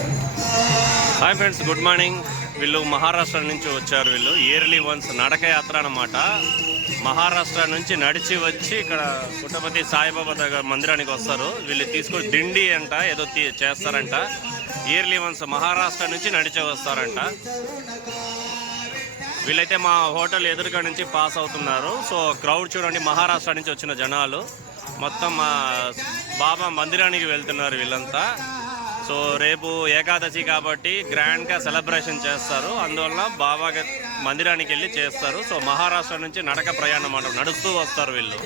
Hi friends good morning. వీళ్ళు మహారాష్ట్ర నుంచి వచ్చారు వీళ్ళు. ఇయర్లీ వన్స్ నడక యాత్ర అనమాట మహారాష్ట్ర నుంచి నడిచి వచ్చి ఇక్కడ పుట్టపతి సాయిబాబా దగ్గర మందిరానికి వస్తారు. వీళ్ళు తీసుకొని దిండి అంట ఏదో తీ- చేస్తారంట. ఇయర్లీ వన్స్ మహారాష్ట్ర నుంచి నడిచి వస్తారంట. వీళ్ళైతే మా హోటల్ ఎదురుగా నుంచి పాస్ అవుతున్నారు. సో క్రౌడ్ చూడండి మహారాష్ట్ర నుంచి వచ్చిన జనాలు. మొత్తం మా బాబా మందిరానికి వెళ్తున్నారు వీళ్ళంతా. సో రేపు ఏకాదశి కాబట్టి గ్రాండ్గా సెలబ్రేషన్ చేస్తారు. అందువల్ల బాబా మందిరానికి వెళ్ళి చేస్తారు. సో మహారాష్ట్ర నుంచి నడక ప్రయాణం అంటారు నడుస్తూ వస్తారు వీళ్ళు.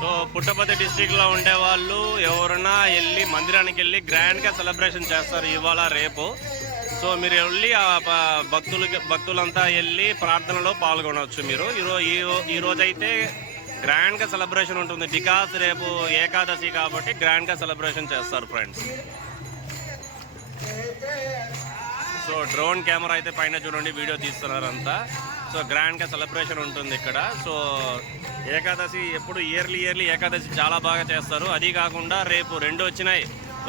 సో పుట్టపర్తి డిస్టిక్లో ఉండే వాళ్ళు ఎవరైనా వెళ్ళి మందిరానికి వెళ్ళి గ్రాండ్గా సెలబ్రేషన్ చేస్తారు ఇవాళ రేపు. సో మీరు వెళ్ళి ఆ భక్తులు భక్తులంతా వెళ్ళి ప్రార్థనలో పాల్గొనవచ్చు మీరు. ఈరో ఈ రోజు అయితే గ్రాండ్గా సెలబ్రేషన్ ఉంటుంది. బికాస్ రేపు ఏకాదశి కాబట్టి గ్రాండ్గా సెలబ్రేషన్ చేస్తారు ఫ్రెండ్స్ సో డ్రోన్ కెమెరా అయితే పైన చూడండి వీడియో తీస్తున్నారు అంతా సో గ్రాండ్గా సెలబ్రేషన్ ఉంటుంది ఇక్కడ. సో ఏకాదశి ఎప్పుడు ఇయర్లీ ఇయర్లీ ఏకాదశి చాలా బాగా చేస్తారు. అది కాకుండా రేపు రెండు వచ్చినాయి.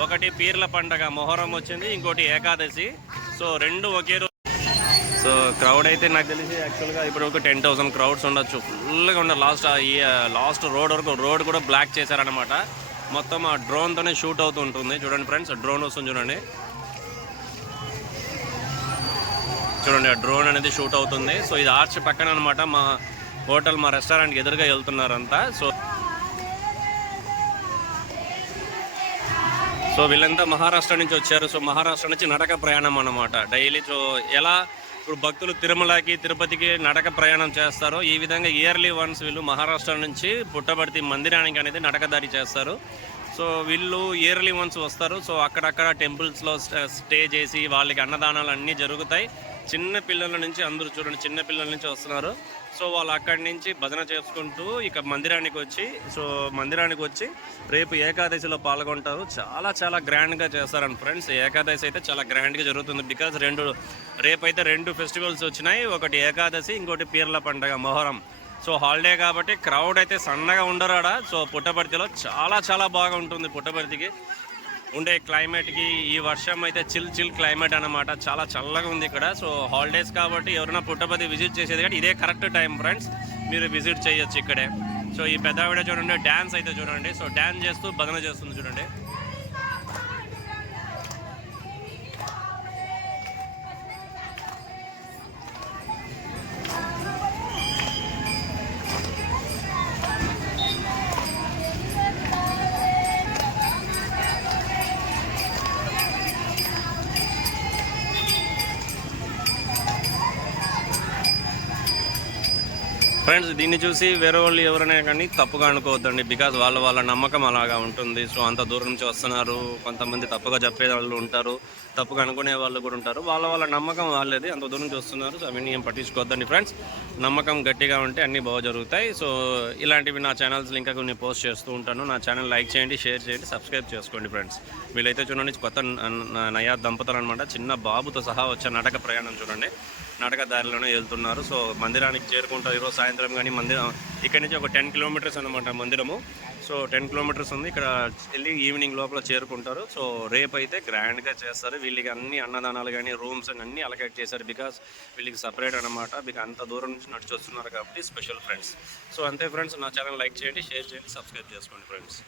ఒకటి పీర్ల పండగ మొహరం వచ్చింది ఇంకోటి ఏకాదశి. సో రెండు ఒకే రోజు సో క్రౌడ్ అయితే నాకు తెలిసి యాక్చువల్గా ఇప్పుడు ఒక టెన్ థౌసండ్ క్రౌడ్స్ ఉండొచ్చు. ఫుల్గా ఉండదు లాస్ట్ ఈ లాస్ట్ రోడ్ వరకు రోడ్ కూడా బ్లాక్ చేశారనమాట మొత్తం ఆ డ్రోన్తోనే షూట్ అవుతూ ఉంటుంది. చూడండి ఫ్రెండ్స్ డ్రోన్ వస్తుంది చూడండి. చూడండి ఆ డ్రోన్ అనేది షూట్ అవుతుంది. సో ఇది ఆర్చ్ పక్కన అనమాట మా హోటల్ మా రెస్టారెంట్కి ఎదురుగా వెళ్తున్నారంతా. సో సో వీళ్ళంతా మహారాష్ట్ర నుంచి వచ్చారు. సో మహారాష్ట్ర నుంచి నడక ప్రయాణం అనమాట డైలీ సో ఎలా ఇప్పుడు భక్తులు తిరుమలకి తిరుపతికి నడక ప్రయాణం చేస్తారో ఈ విధంగా ఇయర్లీ వన్స్ వీళ్ళు మహారాష్ట్ర నుంచి పుట్టబడితే మందిరానికి అనేది నడకదారి చేస్తారు. సో వీళ్ళు ఇయర్లీ వన్స్ వస్తారు. సో అక్కడక్కడ టెంపుల్స్లో స్టే చేసి వాళ్ళకి అన్నదానాలు అన్నీ జరుగుతాయి. చిన్న పిల్లల నుంచి అందరూ చూడండి చిన్న పిల్లల నుంచి వస్తున్నారు. సో వాళ్ళు అక్కడి నుంచి భజన చేసుకుంటూ ఇక మందిరానికి వచ్చి సో మందిరానికి వచ్చి రేపు ఏకాదశిలో పాల్గొంటారు. చాలా చాలా గ్రాండ్గా చేస్తారని ఫ్రెండ్స్ ఏకాదశి అయితే చాలా గ్రాండ్గా జరుగుతుంది బికాజ్ రెండు రేపైతే రెండు ఫెస్టివల్స్ వచ్చినాయి. ఒకటి ఏకాదశి ఇంకోటి పీర్ల పండగ మొహరం. సో హాలిడే కాబట్టి క్రౌడ్ అయితే సన్నగా ఉండరాడా? సో పుట్టపర్తిలో చాలా చాలా బాగా ఉంటుంది పుట్టపర్తికి. ఉండే క్లైమేట్కి ఈ వర్షం అయితే చిల్ చిల్ క్లైమేట్ అన్నమాట. చాలా చల్లగా ఉంది ఇక్కడ. సో హాలిడేస్ కాబట్టి ఎవరైనా పుట్టపతి విజిట్ చేసేది కానీ ఇదే కరెక్ట్ టైం ఫ్రెండ్స్ మీరు విజిట్ చేయొచ్చు ఇక్కడే. సో ఈ పెద్దావిడ చూడండి డ్యాన్స్ అయితే చూడండి. సో డ్యాన్స్ చేస్తూ బదన చేస్తుంది చూడండి. ఫ్రెండ్స్ దీన్ని చూసి వేరే వాళ్ళు ఎవరైనా కానీ తప్పుగా అనుకోవద్దండి. బికాజ్ వాళ్ళ వాళ్ళ నమ్మకం అలాగా ఉంటుంది. సో అంత దూరం నుంచి వస్తున్నారు. కొంతమంది తప్పుగా చెప్పే వాళ్ళు ఉంటారు. తప్పుగా అనుకునే వాళ్ళు కూడా ఉంటారు. వాళ్ళ వాళ్ళ నమ్మకం వాళ్ళది. అంత దూరం నుంచి వస్తున్నారు. సో అవన్నీ ఏం పట్టించుకోవద్దండి ఫ్రెండ్స్ నమ్మకం గట్టిగా ఉంటే అన్నీ బాగా జరుగుతాయి. సో ఇలాంటివి నా ఛానల్స్ ఇంకా కొన్ని పోస్ట్ చేస్తూ ఉంటాను. నా ఛానల్ లైక్ చేయండి షేర్ చేయండి సబ్స్క్రైబ్ చేసుకోండి ఫ్రెండ్స్ వీళ్ళైతే చూడండి కొత్త నయా దంపతులు అనమాట చిన్న బాబుతో సహా వచ్చే నాటక ప్రయాణం చూడండి. నాటక దారిలోనే వెళ్తున్నారు. సో మందిరానికి చేరుకుంటారు. ఈరోజు సాయంత్రం కానీ మందిరం ఇక్కడ నుంచి ఒక టెన్ కిలోమీటర్స్ అనమాట మందిరము. సో టెన్ కిలోమీటర్స్ ఉంది. ఇక్కడ వెళ్ళి ఈవినింగ్ లోపల చేరుకుంటారు. సో రేపు అయితే గ్రాండ్గా చేస్తారు. వీళ్ళకి అన్ని అన్నదానాలు కానీ రూమ్స్ అన్ని అలకేట్ చేశారు. బికాస్ వీళ్ళకి సపరేట్ అనమాట మీకు అంత దూరం నుంచి నడిచి వస్తున్నారు కాబట్టి స్పెషల్ ఫ్రెండ్స్ సో అంతే ఫ్రెండ్స్ నా ఛానల్ లైక్ చేయండి షేర్ చేయండి సబ్స్క్రైబ్ చేసుకోండి ఫ్రెండ్స్